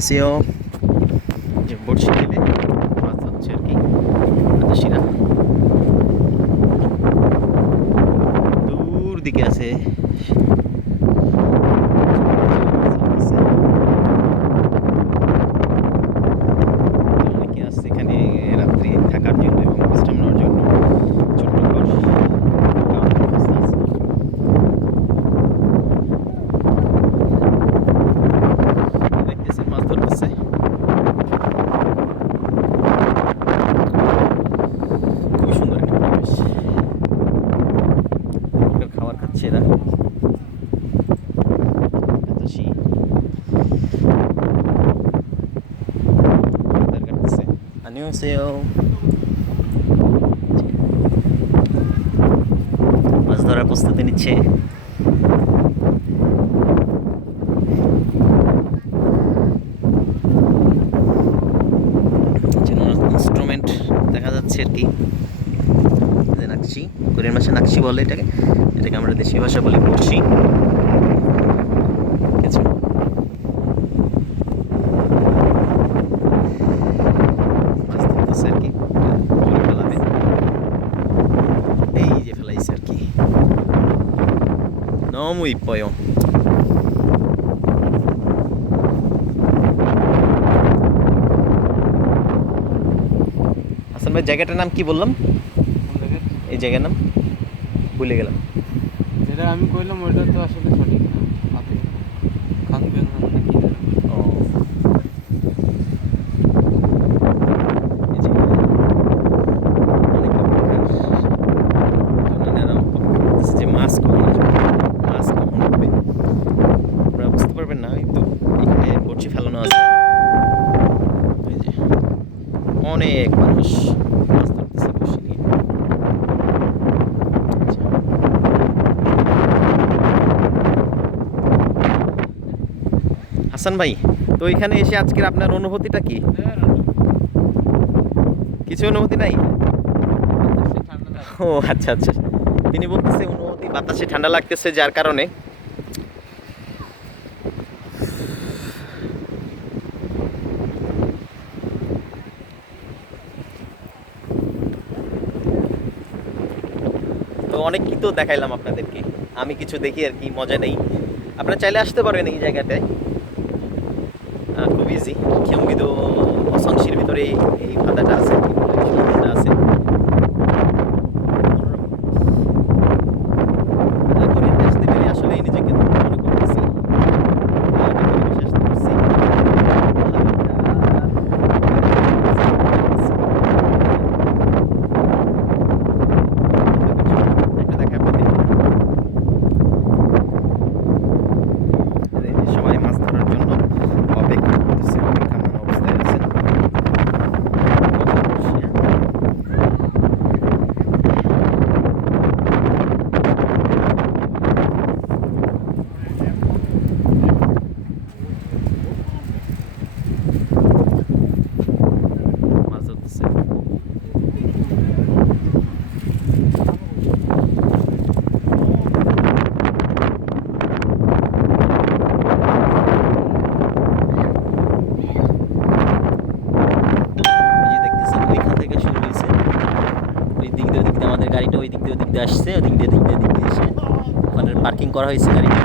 안녕하세요. 이제 몰시길에 왔었지 여기 아저씨রা দূর দিকে আছে। অনেকে আসছে এখানে রাত্রি থাকার জন্য এবং বিশ্রাম নেওয়ার জন্য। ছোট্ট ঘর দেখতেছেন মাছ ধরতেছে। খুবই সুন্দর একটা পরিবেশ। খাবার খাচ্ছে এরা। আতাশি সাঁতার কাটতেছে। 안녕하세요. মাছ ধরার প্রস্তুতি নিচ্ছে। ইনস্ট্রুমেন্ট দেখা যাচ্ছে আর কি, নাকশি, কোরিয়ান ভাষা নাকশি বলে এটাকে, এটাকে আমরা দেশীয় ভাষা বলি বড়শি। মাছ ধরতেছে আর কি, ফেলাবে। এই যে ফেলাইছে আর কি, 너무 이뻐요. হাসান ভাই, জায়গাটার নাম কি বললাম? এই জায়গার নাম ভুলে গেলাম। যেটা আমি কইলাম ওইটা তো আসলে সঠিক না, আপনি খানবেন না কি জানেন। ও এই যে যে মাছ কখন আসবে, মাছ কখন উঠবে আপনারা বুঝতে পারবেন না, কিন্তু এখানে বড়শি ফেলানো আছে। এই যে অনেক মানুষ মাছ ধরতেছে বড়শি নিয়ে। হাসান ভাই, তো এখানে এসে আজকের আপনার অনুভূতিটা কি? কিছু অনুভূতি নাই? ও আচ্ছা আচ্ছা, তিনি বলতেছে অনুভূতি বাতাসে ঠান্ডা লাগতেছে যার কারণে। তো অনেক কি তো দেখাইলাম আপনাদেরকে, আমি কিছু দেখি আর কি, মজা নেই। আপনারা চাইলে আসতে পারবেন এই জায়গাটায়, খুব ইজি। 경기도 অসাংশির ভিতরে এই বাঁধাটা আছে, সমুদ্রটা আছে। কোরিয়াতে আসতে পেরে আসলে নিজেকে মনে করতেছি পরিবেশে আসতে পারছি। একটা দেখা আপনাদের, সবাই মাছ ধরার জন্য অপেক্ষা করতেছে, অপেক্ষামান অবস্থায় আছেন। মাছ ধরতেছে। আমাদের গাড়িটা ওই দিক দিয়ে আসছে, ওদিক দিয়ে এসে ওখানে পার্কিং করা হয়েছে গাড়িটা।